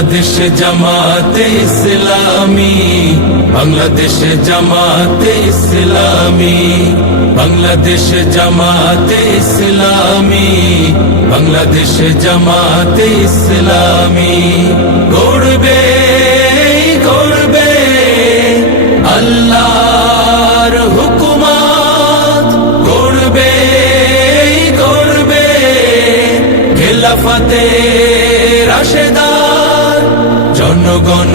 বাংলাদেশ জামাতে ইসলামী, বাংলাদেশ জামাতে ইসলামী, বাংলাদেশ জামাতে ইসলামী, বাংলাদেশ জামাতে ইসলামী। গড়বে গড়বে আল্লাহর হুকুমাত। গড়বে রাশেদার জনগণ